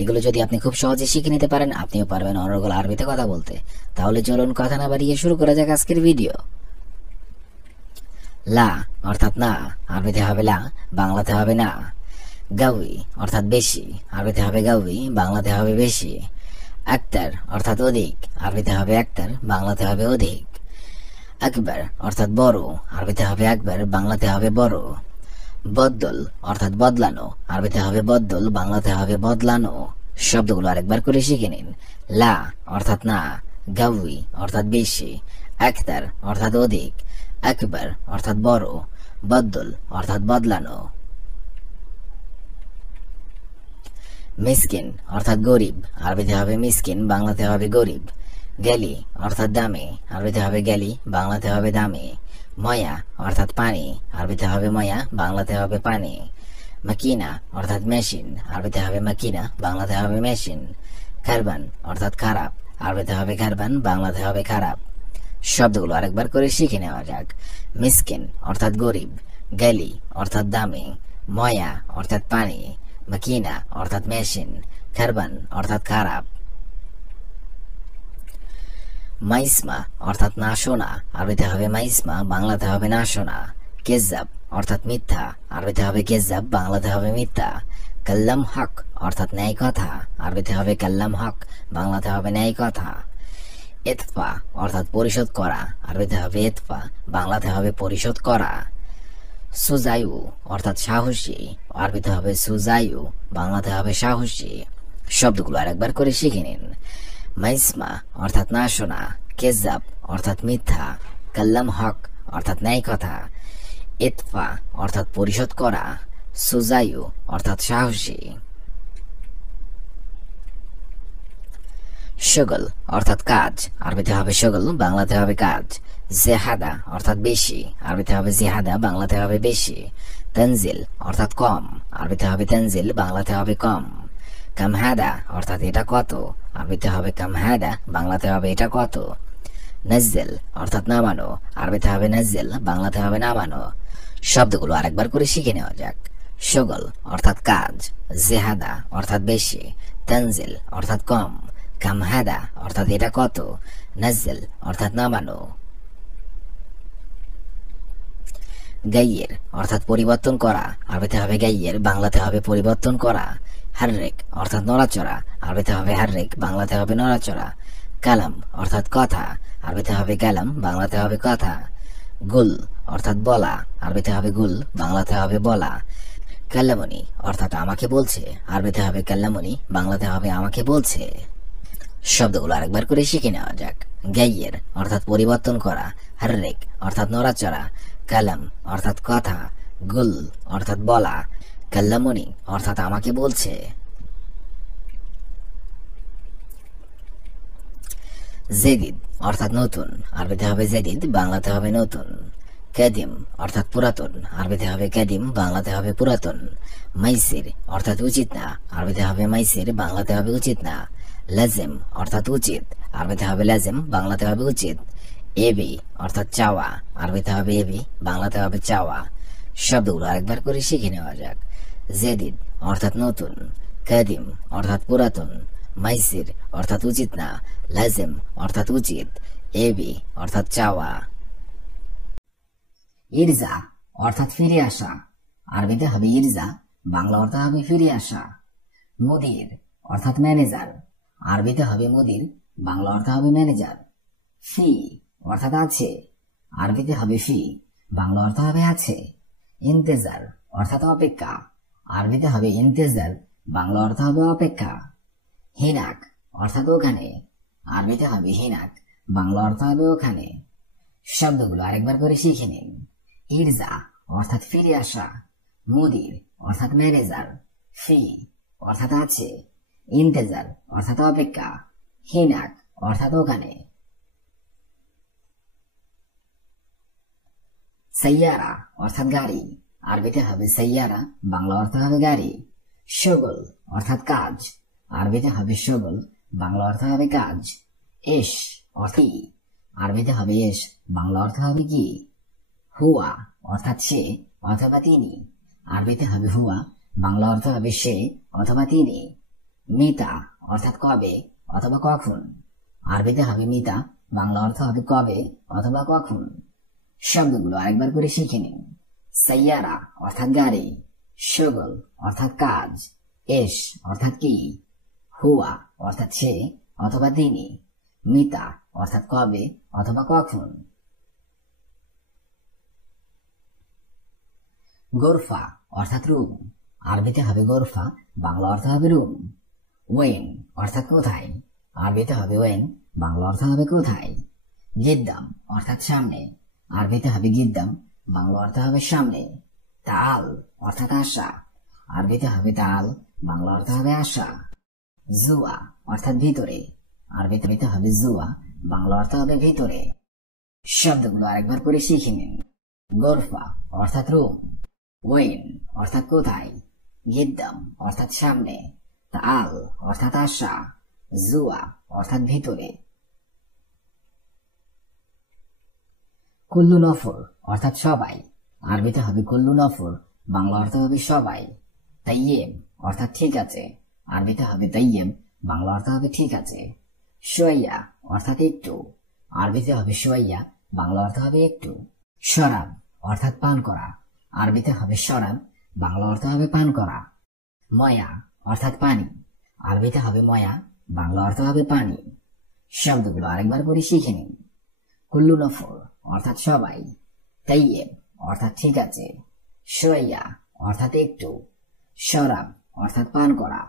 এগুলো যদি আপনি খুব সহজে শিখে নিতে পারেন, আপনিও পারবেন অনর্গল আরবিতে কথা বলতে। তাহলে চলুন কথা না বাড়িয়ে শুরু করা যাক আজকের ভিডিও। লা অর্থাৎ না, আরবিতে হবে লা, বাংলাতে হবে না। গাউই অর্থাৎ বেশি, আরবিতে হবে গাউই, বাংলাতে হবে বেশি। আক্তার অর্থাৎ অধিক, আরবিতে হবে আক্তার, বাংলাতে হবে অধিক। আকবর অর্থাৎ বড়, আরবিতে হবে আকবর, বাংলাতে হবে বড়। বদল অর্থাৎ বদলানো, আরবিতে হবে বদল, বাংলাতে হবে বদলানো। শব্দগুলো আরেকবার করে শিখে নিন। লা অর্থাৎ না, গাউই অর্থাৎ বেশি, আক্তার অর্থাৎ অধিক, আকবর অর্থাৎ বড়, বদল অর্থাৎ বদলানো। মিসকিন অর্থাৎ গরিব, আরবিতে হবে মিসকিন, বাংলাতে হবে গরিব। গ্যালি অর্থাৎ দামি, আরবিতে হবে গ্যালি, বাংলাতে হবে দামি। ময়া অর্থাৎ পানি, আরবিতে হবে ময়া, বাংলাতে হবে পানি। মাকিনা অর্থাৎ মেশিন, আরবিতে হবে মাকিনা, বাংলাতে হবে মেশিন। কারবান অর্থাৎ খারাপ, আরবিতে হবে কারবান, বাংলাতে হবে খারাপ। শব্দগুলো আরেকবার করে শিখে নেওয়া যাক। মিসকিন অর্থাৎ গরিব, গ্যালি অর্থাৎ দামি, ময়া অর্থাৎ পানি, মাকিনা অর্থাৎ মেশিন, কারবান অর্থাৎ খারাপ। মাইসমা অর্থাৎ না শোনা, আরবিতে হবে মাইসমা, বাংলাতে হবে না শোনা। কেজাব অর্থাৎ মিথ্যা, আরবিতে হবে কেজাব, বাংলাতে হবে মিথ্যা। কাল্লাম হক অর্থাৎ ন্যায় কথা, আরবিতে হবে কাল্লাম হক, বাংলাতে হবে ন্যায় কথা। এতফা অর্থাৎ পরিশোধ করা, আরবিতে হবে এতফা, বাংলাতে হবে পরিশোধ করা। সুজায়ু অর্থাৎ সাহসী, আরবিতে হবে সুজায়ু, বাংলাতে হবে সাহসী। শব্দগুলো আরেকবার করে শিখে নিন। মাইসমা অর্থাৎ না শোনা, কেজাব অর্থাৎ মিথ্যা, কাল্লাম হক অর্থাৎ ন্যায় কথা, ইতফা অর্থাৎ পরিশোধ করা, সুজায়ু অর্থাৎ সাহসী। শগল অর্থাৎ কাজ, আরবিতে হবে শগল, বাংলাতে হবে কাজ। জেহাদা অর্থাৎ বেশি, আরবিতে হবে জেহাদা, বাংলাতে হবে বেশি। তানজিল অর্থাৎ কম, আরবিতে হবে তানজিল, বাংলাতে হবে কম। কামহাদা অর্থাৎ এটা কত, আরবিতে হবে কামহাদা, বাংলাতে হবে এটা কত। নাজ্জেল অর্থাৎ নামানো, আরবিতে হবে নাজ্জেল, বাংলাতে হবে নামানো। শব্দগুলো আরেকবার করে শিখে নেওয়া যাক। শগল অর্থাৎ কাজ, জেহাদা অর্থাৎ বেশি, তানজিল অর্থাৎ কম, কামহাদা অর্থাৎ এটা কত, নাজ্জেল অর্থাৎ নামানো। গাইয়ের অর্থাৎ পরিবর্তন করা, আরবিতে হবে গাইয়ের, বাংলাতে হবে পরিবর্তন করা। হাররেক অর্থাৎ নড়াচড়া, আরবিতে হবে হাররেক, বাংলাতে হবে নড়াচড়া। কালাম অর্থাৎ কথা, আরবিতে হবে কালাম, বাংলাতে হবে কথা। গুল অর্থাৎ বলা, আরবিতে হবে গুল, বাংলাতে হবে বলা। কাল্লামনি অর্থাৎ আমাকে বলছে, আরবিতে হবে কাল্লামনি, বাংলাতে হবে আমাকে বলছে। শব্দগুলো আরেকবার করে শিখে নেওয়া যাক। গাইয়ের অর্থাৎ পরিবর্তন করা, হাররেক অর্থাৎ নড়াচড়া, কালাম অর্থাৎ কথা, গুল অর্থাৎ বলা, কাল্লামনি অর্থাৎ আমাকে বলছে। জেদিদ অর্থাৎ নতুন, আরবিতে হবে জেদিদ, বাংলাতে হবে নতুন। কাদিম অর্থাৎ পুরাতন, আরবিতে হবে কাদিম, বাংলাতে হবে পুরাতন। মাইসির অর্থাৎ উচিত না, আরবিতে হবে মাইসির, বাংলাতে হবে উচিত না। লাজিম অর্থাৎ উচিত, আরবিতে হবে লাজিম, বাংলাতে হবে উচিত। এবি অর্থাৎ চাওয়া, আরবিতে হবে এবি, বাংলাতে হবে চাওয়া। শব্দগুলো আরেকবার করে শিখে নেওয়া যাক। জেদিদ অর্থাৎ নতুন, কাদিম অর্থাৎ পুরাতন, মাইসির অর্থাৎ উচিত না, লাজিম অর্থাৎ উচিত, এবি অর্থাৎ চাওয়া। ইরজা অর্থাৎ ফিরে আসা, আরবিতে হবে ইরজা, বাংলা অর্থ হবে ফিরে আসা। মুদির অর্থাৎ ম্যানেজার, আরবিতে হবে মুদির, বাংলা অর্থ হবে ম্যানেজার। ফি অর্থাৎ আছে, আরবিতে হবে ফি, বাংলা অর্থ হবে আছে। ইন্তেজার অর্থাৎ অপেক্ষা, আরবিতে হবে ইন্তেজার, বাংলা অর্থ হবে অপেক্ষা। হিনাক অর্থাৎ ওখানে, আরবিতে হবে হিনাক, বাংলা অর্থ হবে ওখানে। শব্দগুলো আরেকবার করে শিখে নিন। ইরজা অর্থাৎ ফিরে আসা, মুদির অর্থাৎ ম্যানেজার, ফি অর্থাৎ আছে, ইন্তেজার অর্থাৎ অপেক্ষা, হিনাক অর্থাৎ ওখানে। সাইয়ারা অর্থাৎ গাড়ি, আরবিতে হবে সাইয়ারা, বাংলা অর্থ হবে গাড়ি। শগল অর্থাৎ কাজ, আরবিতে হবে শগল, বাংলা অর্থ হবে কাজ। এশ অর্থ কি, আরবিতে হবে এশ, বাংলা অর্থ হবে কি। হুয়া অর্থাৎ সে অথবা তিনি, আরবিতে হবে হুয়া, বাংলা অর্থ হবে সে অথবা তিনি। মিতা অর্থাৎ কবে অথবা কখন, আরবিতে হবে মিতা, বাংলা অর্থ হবে কবে অথবা কখন। শব্দগুলো আরেকবার করে শিখে নিন। সাইয়ারা অর্থাৎ গাড়ি, শগল অর্থাৎ কাজ, এশ অর্থাৎ কি, হুয়া অর্থাৎ সে অথবা তিনি, মিতা অর্থাৎ কবে অথবা কখন। গোরফা অর্থাৎ রুম, আরবিতে হবে গোরফা, বাংলা অর্থ হবে রুম। ওয়েন অর্থাৎ কোথায়, আরবিতে হবে ওয়েন, বাংলা অর্থ হবে কোথায়। গিদ্দাম অর্থাৎ সামনে, আরবিতে হবে গিদ্দাম, বাংলা অর্থ হবে সামনে। তাল অর্থাৎ আশা, আরবিতে হবে তাল, বাংলা অর্থ হবে আশা। জুয়া অর্থাৎ ভিতরে, আরবিতে হবে জুয়া, বাংলা অর্থ হবে ভিতরে। শব্দগুলো আরেকবার করে শিখে নিন। গোরফা অর্থাৎ রুম, ওয়েন অর্থাৎ কোথায়, গিদ্দাম অর্থাৎ সামনে, তাল অর্থাৎ আশা, জুয়া অর্থাৎ ভিতরে। কুল্লু নফর অর্থাৎ সবাই, আরবিতে হবে কুল্লু নফর, বাংলা অর্থ হবে সবাই। তাইয়েব অর্থাৎ ঠিক আছে, আরবিতে হবে তাইয়েব, বাংলা অর্থ হবে ঠিক আছে। শোয়াইয়া অর্থাৎ একটু, আরবিতে হবে শোয়াইয়া, বাংলা অর্থ হবে একটু। শরাব অর্থাৎ পান করা, আরবিতে হবে শরাব, বাংলা অর্থ হবে পান করা। ময়া অর্থাৎ পানি, আরবিতে হবে ময়া, বাংলা অর্থ হবে পানি। শব্দগুলো আরেকবার করে শিখে নিন। কুল্লু নফর অর্থাৎ সবাই, তাইয়েব অর্থাৎ ঠিক আছে, শোয়াইয়া অর্থাৎ একটু, শরাব অর্থাৎ পান করা,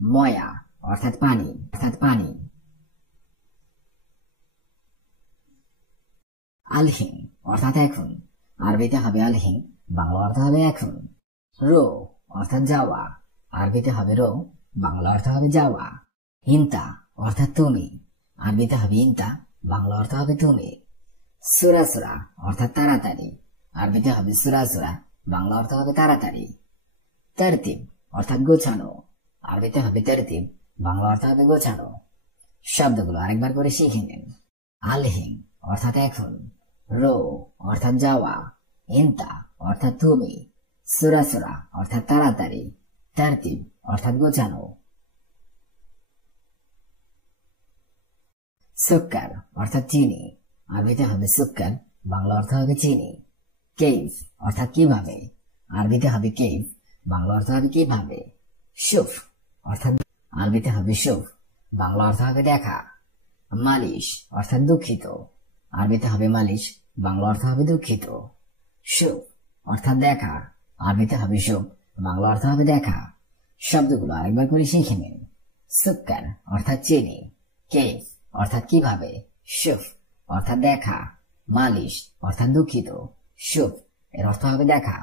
ময়া অর্থাৎ পানি। আলহিন অর্থাৎ এখন, আরবিতে হবে আলহিন, বাংলা অর্থ হবে এখন। রো অর্থাৎ যাওয়া, আরবিতে হবে রো, বাংলা অর্থ হবে যাওয়া। ইন্তা অর্থাৎ তুমি, আরবিতে হবে ইন্তা, বাংলা অর্থ হবে তুমি। সুরাসুরা অর্থাৎ তাড়াতাড়ি, আরবিতে হবে সুরাসুরা, বাংলা অর্থ হবে তাড়াতাড়ি। তারতিব অর্থাৎ গোছানো, আরবিতে হবে তারতিব, বাংলা অর্থ হবে গোছানো। শব্দগুলো আরেকবার করে শিখে নিন। আলহিন অর্থাৎ এখন, রো অর্থাৎ যাওয়া, ইন্তা অর্থাৎ তুমি, সুরাসুরা অর্থাৎ তাড়াতাড়ি, তারতিব অর্থাৎ গোছানো। সুক্কার অর্থাৎ চিনি, আরবিতে হবে সুক্কার, বাংলা অর্থ হবে চিনি। কেভ অর্থাৎ কিভাবে, আরবিতে হবে কেভ, বাংলা অর্থ হবে কিভাবে। শুফ অর্থাৎ, আরবিতে হবে শুফ, বাংলা অর্থ হবে দেখা। মালিশ অর্থাৎ দুঃখিত, আরবিতে হবে মালিশ, বাংলা অর্থ হবে দুঃখিত। শুফ অর্থাৎ দেখা, আরবিতে হবে শুফ, বাংলা অর্থ হবে দেখা। শব্দগুলো আরেকবার করে শিখে নিন। সুক্কার অর্থাৎ চিনি, কেভ অর্থাৎ কিভাবে, শুফ অর্থাৎ দেখা, মালিশ অর্থাৎ দুঃখিত, শুফ এর অর্থ হবে দেখা।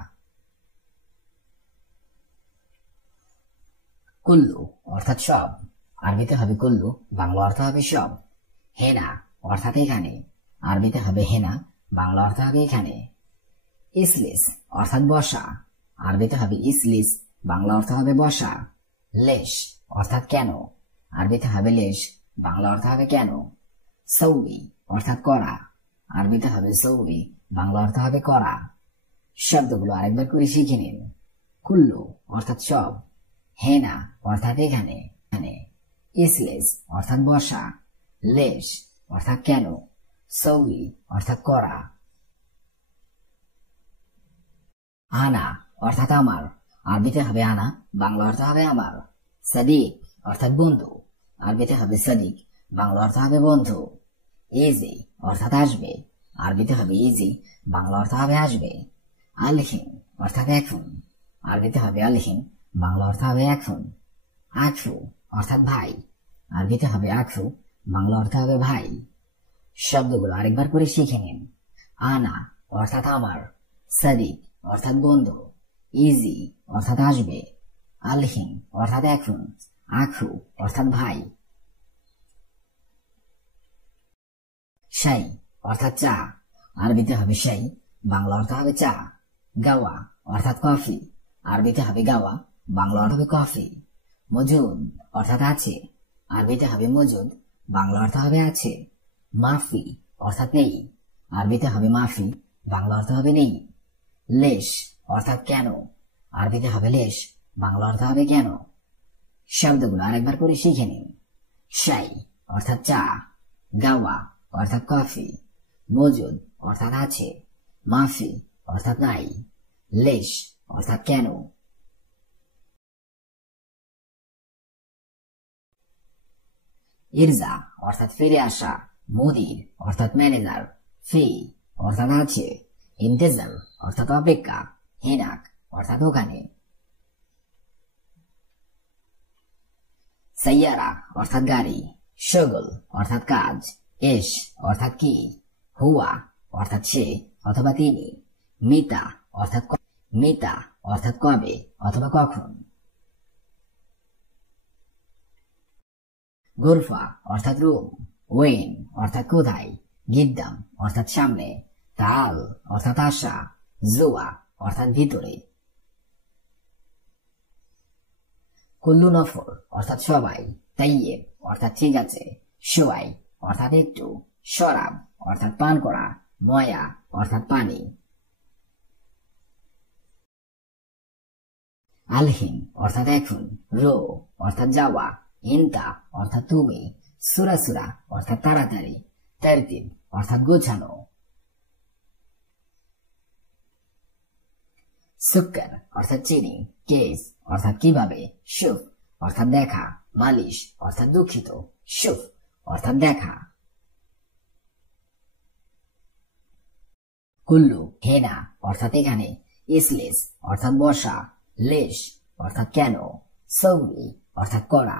কুল্লু অর্থাৎ সব, আরবিতে হবে কুল্লু, বাংলা অর্থ হবে সব। হেনা অর্থাৎ এখানে, আরবিতে হবে হেনা, বাংলা অর্থ হবে এখানে। ইসলিস অর্থাৎ বসা, আরবিতে হবে ইসলিস, বাংলা অর্থ হবে বসা। লেশ অর্থাৎ কেন, আরবিতে হবে লেশ, বাংলা অর্থ হবে কেন। সৌবি অর্থাৎ করা, আরবিতে হবে সৌবি, বাংলা অর্থ হবে করা। শব্দগুলো আরেকবার করে শিখে নিন। কুল্লু অর্থাৎ সব, হেনা অর্থাৎ এখানে, ইসলেস অর্থাৎ বসা, লেশ অর্থাৎ কেন, সৌবি অর্থাৎ করা। আনা অর্থাৎ আমার, আরবিতে হবে আনা, বাংলা অর্থ হবে আমার। সাদিক অর্থাৎ বন্ধু, আরবিতে হবে সাদিক, বাংলা অর্থ হবে বন্ধু। ইজি অর্থাৎ আসবে, আরবিতে হবে ইজি, বাংলা অর্থ হবে আসবে। আলহিন অর্থাৎ এখন, আরবিতে হবে আলহিন, বাংলা অর্থ হবে এখন। আখু অর্থাৎ ভাই, আরবিতে হবে আখু, বাংলা অর্থ হবে ভাই। শব্দগুলো আরেকবার করে শিখে নিন। আনা অর্থাৎ আমার, সাদিক অর্থাৎ বন্ধু, ইজি অর্থাৎ আসবে, আলহিন অর্থাৎ এখন, আখু অর্থাৎ ভাই। শাই অর্থাৎ চা, আরবিতে হবে শাই, বাংলা অর্থ হবে চা। গাওয়া অর্থাৎ কফি, আরবিতে হবে গাওয়া, বাংলা অর্থ হবে কফি। মজুদ অর্থাৎ আছে, আরবিতে হবে মজুদ, বাংলা অর্থ হবে আছে। মাফি অর্থাৎ নেই, আরবিতে হবে মাফি, বাংলা অর্থ হবে নেই। লেশ অর্থাৎ কেন, আরবিতে হবে লেশ, বাংলা অর্থ হবে কেন। শব্দগুলো আরেকবার করে শিখে নিন। শাই অর্থাৎ চা, গাওয়া অর্থাৎ কফি, মজুদ অর্থাৎ আছে, মাফি অর্থাৎ নাই, লেশ অর্থাৎ কেন। ইরজা অর্থাৎ ফিরে আসা, মুদির অর্থাৎ ম্যানেজার, ফি অর্থাৎ আছে, ইন্তেজার অর্থাৎ অপেক্ষা, হিনাক অর্থাৎ ওখানে। সাইয়ারা অর্থাৎ গাড়ি, শগল অর্থাৎ কাজ, এশ অর্থাৎ কি, হুয়া অর্থাৎ সে অথবা তিনি, মিতা অর্থাৎ কবে অথবা কখন। গুরফা অর্থাৎ রুম, ওয়েন অর্থাৎ কোথায়, গিদ্দাম অর্থাৎ সামনে, তাল অর্থাৎ আশা, জুয়া অর্থাৎ ভিতরে। কুল্লু নফর অর্থাৎ সবাই, তাইয়েব অর্থাৎ ঠিক আছে, সোয়াই অর্থাৎ একটু, শরাব অর্থাৎ পান করা, ময়া অর্থাৎ পানি। আলহিন অর্থাৎ এখন, রো অর্থাৎ যাওয়া, ইন্তা অর্থাৎ তুমি, সুরাসুরা অর্থাৎ তাড়াতাড়ি, তারতিব অর্থাৎ গোছানো। সুক্কার অর্থাৎ চিনি, কেস অর্থাৎ কিভাবে, সুফ অর্থাৎ দেখা, মালিশ অর্থাৎ দুঃখিত, সুফ অর্থাৎ দেখা। কুল্লু হেনা অর্থাৎ এখানে, ইসলিস অর্থাৎ বসা, লেশ অর্থাৎ কেন, সৌরি অর্থাৎ করা।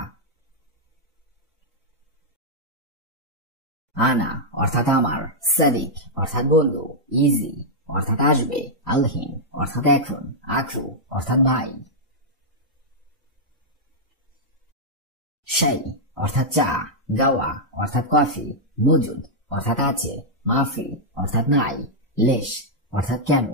আনা অর্থাৎ আমার, সাদিক অর্থাৎ বন্ধু, ইজি অর্থাৎ আসবে, আলহিন অর্থাৎ এখন, আখু অর্থাৎ ভাই। শাই অর্থাৎ চা, গাওয়া অর্থাৎ কফি, মজুদ অর্থাৎ আছে, মাফি অর্থাৎ নাই, লেশ অর্থাৎ কেন।